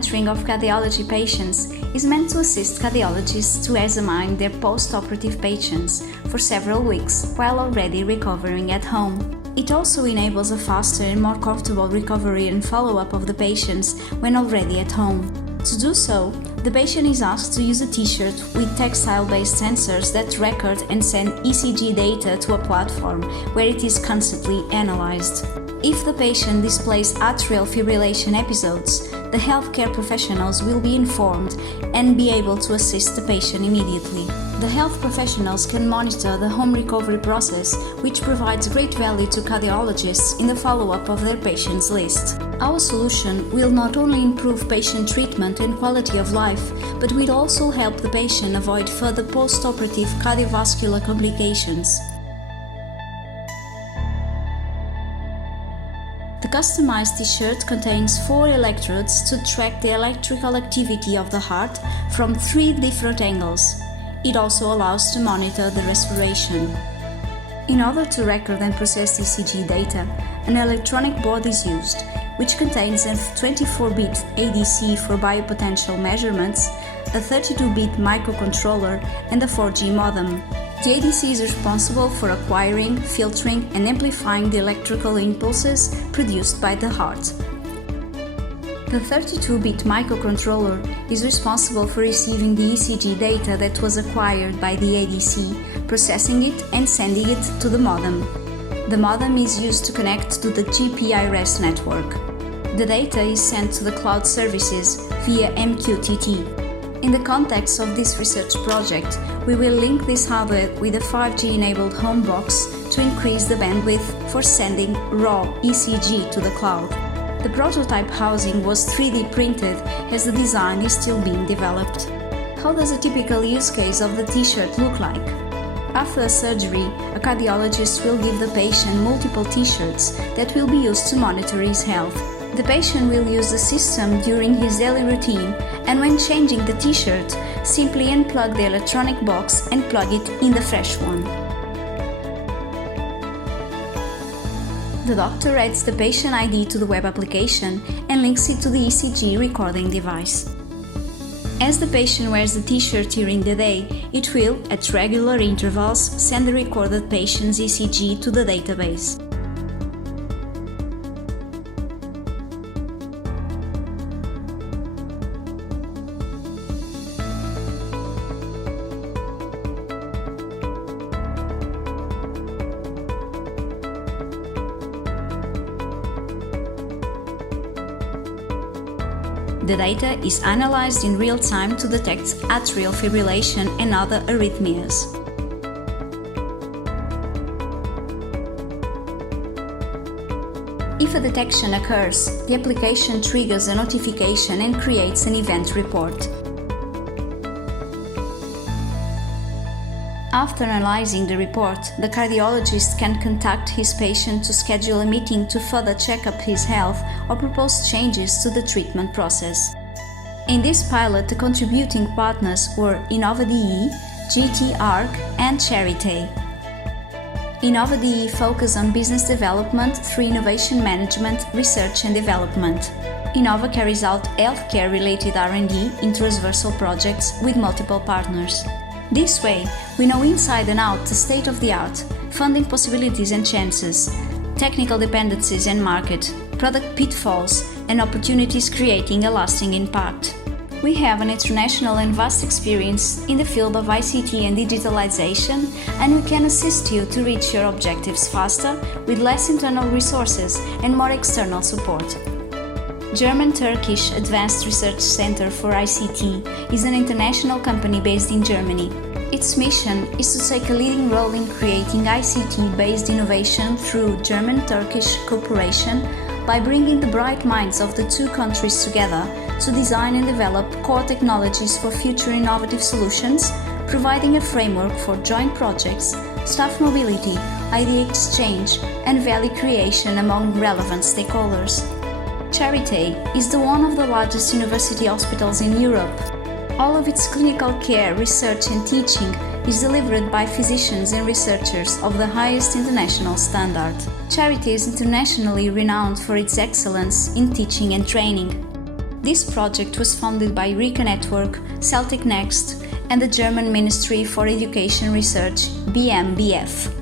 monitoring of cardiology patients is meant to assist cardiologists to examine their post-operative patients for several weeks while already recovering at home. It also enables a faster and more comfortable recovery and follow-up of the patients when already at home. To do so, the patient is asked to use a t-shirt with textile-based sensors that record and send ECG data to a platform where it is constantly analyzed. If the patient displays atrial fibrillation episodes, the healthcare professionals will be informed and be able to assist the patient immediately. The health professionals can monitor the home recovery process, which provides great value to cardiologists in the follow-up of their patients' list. Our solution will not only improve patient treatment and quality of life, but will also help the patient avoid further post-operative cardiovascular complications. The customized t-shirt contains 4 electrodes to track the electrical activity of the heart from 3 different angles. It also allows to monitor the respiration. In order to record and process ECG data, an electronic board is used, which contains a 24-bit ADC for biopotential measurements, a 32-bit microcontroller, and a 4G modem. The ADC is responsible for acquiring, filtering, and amplifying the electrical impulses produced by the heart. The 32-bit microcontroller is responsible for receiving the ECG data that was acquired by the ADC, processing it and sending it to the modem. The modem is used to connect to the GPRS network. The data is sent to the cloud services via MQTT. In the context of this research project, we will link this hardware with a 5G-enabled home box to increase the bandwidth for sending raw ECG to the cloud. The prototype housing was 3D printed as the design is still being developed. How does a typical use case of the t-shirt look like? After a surgery, a cardiologist will give the patient multiple t-shirts that will be used to monitor his health. The patient will use the system during his daily routine, and when changing the t-shirt, simply unplug the electronic box and plug it in the fresh one. The doctor adds the patient ID to the web application and links it to the ECG recording device. As the patient wears the t-shirt during the day, it will, at regular intervals, send the recorded patient's ECG to the database. The data is analyzed in real time to detect atrial fibrillation and other arrhythmias. If a detection occurs, the application triggers a notification and creates an event report. After analyzing the report, the cardiologist can contact his patient to schedule a meeting to further check up his health or propose changes to the treatment process. In this pilot, the contributing partners were INOVA, GT-ARC and Charité. INOVA focus on business development through innovation management, research and development. INOVA carries out healthcare-related R&D in transversal projects with multiple partners. This way, we know inside and out the state-of-the-art, funding possibilities and chances, technical dependencies and market, product pitfalls, and opportunities creating a lasting impact. We have an international and vast experience in the field of ICT and digitalization, and we can assist you to reach your objectives faster with less internal resources and more external support. German-Turkish Advanced Research Center for ICT is an international company based in Germany. Its mission is to take a leading role in creating ICT-based innovation through German-Turkish cooperation by bringing the bright minds of the two countries together to design and develop core technologies for future innovative solutions, providing a framework for joint projects, staff mobility, idea exchange, and value creation among relevant stakeholders. Charité is one of the largest university hospitals in Europe. All of its clinical care, research and teaching is delivered by physicians and researchers of the highest international standard. Charité is internationally renowned for its excellence in teaching and training. This project was funded by RICA Network, Celtic Next, and the German Ministry for Education Research, BMBF.